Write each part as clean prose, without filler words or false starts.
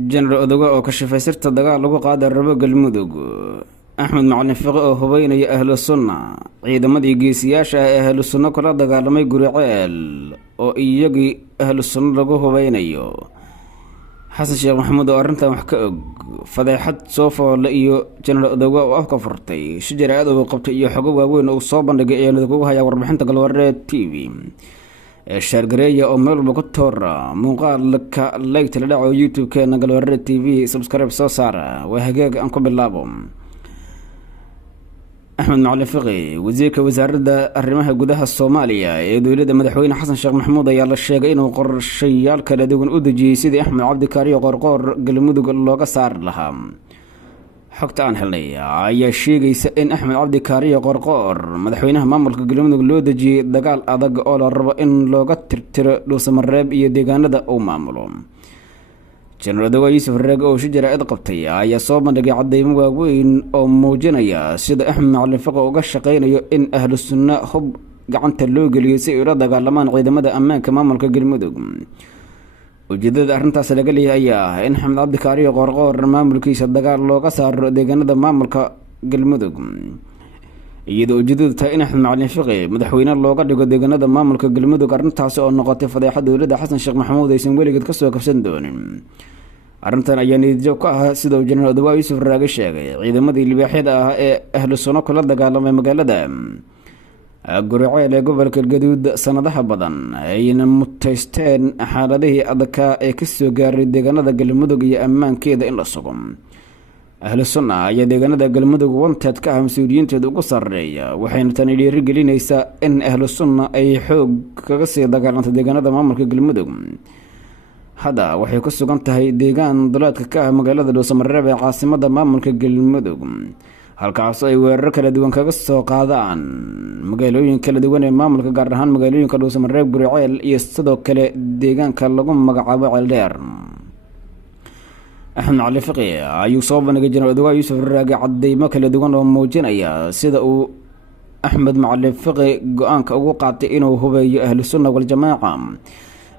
General Odoga oo ka shaqeysirta dagaal lagu qaaday rabo Galmudug Axmed Macalin Fiqi oo hubeynaya ahlu sunna ciidamadii geesiyaasha ah ee ahlu sunna kula dagaalamay Guriceel oo iyagii ahlu sunna lagu hubeynayo Xasan Sheekh Maxamuud oo arintan wax ka og fadeexad soo fool iyo General Odoga oo afka furtay shijaraad oo qabtay iyo xogo waaweyn oo soo bandhigay ee lagu haya warbixinta Galwareed TV شارجرية أو ميل بكتورة مقال لايك تلدعو يوتيوب كان Galwareed TV سبسكرايب صار وهجاج أنكم باللابم أحمد معلم فقي وزير وزارة الرماح جودها الصومالية يدولد مدحوين حسن شيخ محمود يلا الشيقين وقر الشيال كالدون أودجي سيدي أحمد عبد كاري وقرقور قلمودو قلوغا صار لها حكت عن حلية عيا شيقي سئن أحمد عبد كاري وقرقور مدحوينها ماملك قلمودو قلودجي دقال أدق أولا الربا إن لوغا ترتر لو سمراب إيا ديقان دا أو ماملو General Odoga Yusuf Raag oo shijaraad qabtay ayaa soo bandhigay cadeymo waaweyn oo muujinaya sida Axmed Macalin Fiqi uga shaqeynayo in ahlu sunna hub gacanta loo geliyo si ay u dagaalamaan ciidamada ammaanka maamulka Galmudug. Ujeedada arrintaas laga leeyahay ayaa in Axmed Cabdi Kaari Qorqoor maamulkiisa dagaal looga saaro deegaanada maamulka Galmudug. iyadoo ujeedadu tahay in Axmed Macalin Fiqi madaxweyne looga dhigo deegaanada maamulka Galmudug arrintaas oo noqotay fadeexad dowladda Xasan Sheekh Maxamuud aysan weligeed ka soo kabsan doonin. arrintan ayaa niyadjab ka ah sida General Odoga Yusuf Raag sheegay ciidamadii libaaxyada ah ee ahlu sunna kula dagaalamay magaalada Guriceel ee gobolka Galgaduud sanadaha badan ayna mutaysteen xaaladihii adag ee ka soo gaaray deegaanada Galmudug iyo ammaankeeda in la sugo ahlu sunna ayaa deegaanada Galmudug wanted ka ah mas'uuliyiinteeda ugu sareeya waxayna tan dhiirigelinaysaa in ahlu sunna ay xoog kaga sii dagaalanto deegaanada maamulka Galmudug hada waxay ku sugan tahay deegaan dulaadka ka ah magaalada Dhuusamareeb ee caasimada maamulka Galmudug halkaas ay weerar kala duwan kaga soo qaadaan magaalooyin kala duwan ee maamulka gaar ahaan magaalooyinka Dhuusamareeb Guriceel iyo sidoo kale deegaanka lagu magacaabo Ceeldheer Axmed Macalin Fiqi ayuu soo bandhigay General Odoga Yusuf Raag cadeymo kala duwan oo muujinaya sida uu Axmed Macalin Fiqi go'aanka ugu qaatay inuu hubeeyo ahlu sunna wal jamaaca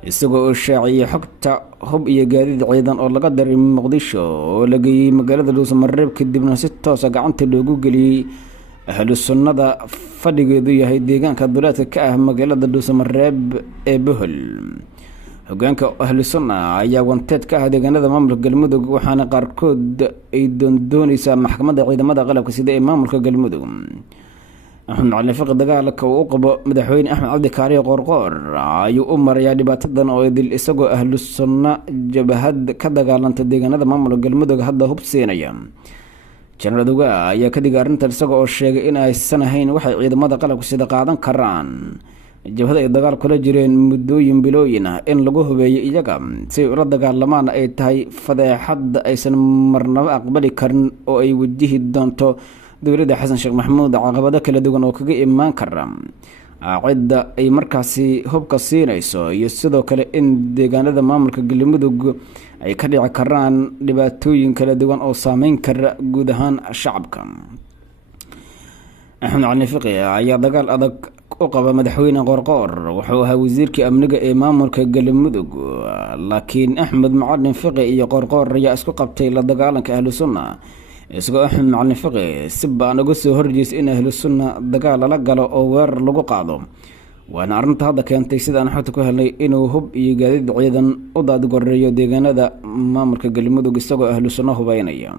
isagoo shaaciyay xogta hub iyo gaadiid ciidan oo laga daray Muqdisho oo la geeyay magaalada Dhuusamareeb kadibna si toos ah gacanta loogu geliyay ahlu sunnada fadhigeedu yahay deegaanka dowladda ka ah magaalada Dhuusamareeb ee Bohol hogaanka ahlu sunna ayaa wanted ka ah deegaanada maamulka Galmudug waxaana qaarkood ay doonaysaa maxkamadda ciidamada qalabka sida ee maamulka Galmudug Axmed Macalin Fiqi dagaalka uu qabo madaxweyne Axmed Cabdi Kaari Qorqoor ayuu u marayaa dhibaatadan oo idil isagoo ahlu sunna jabahad ka dagaalanta deegaanada maamulka Galmudug hadda hub siinaya General Odoga ayaa ka digay arrintan isagoo oo sheegay in aysan ahayn waxay ciidamada qalabka sida qaadan karaan jabhada ay dagaal kula jireen muddooyin bilooyin ah in lagu hubeeyo iyaga si ula dagaalamaan ay tahay fadeexad aysan marnaba aqbali karin oo ay wajihi doonto dowladda Xasan Sheekh Maxamuud caqabado kala duwan oo kaga imaan kara cidda ay markaasi hubka siinayso iyo sidoo kale in deegaanada maamulka Galmudug ay ka dhici karaan dhibaatooyin kala duwan oo saameyn kara guud ahaan shacabka Axmed Macalin Fiqi ayaa dagaal adag u qaba madaxweyne Qorqoor wuxuu ahaa wasiirkii amniga ee maamulka Galmudug laakiin Axmed Macalin Fiqi iyo Qorqoor ayaa isku qabtay la dagaalanka ahlu sunna isagoo Axmed Macalin Fiqi si baan uga soo horjeestay in ahlu sunna dagaal la galo oo weerar lagu qaado waana arrinta hadda keentay sidaan xogta ku helnay inuu hub iyo gaadiid ciidan u daad goreeyo deegaanada maamulka Galmudug isagoo ahlu sunna hubeynaya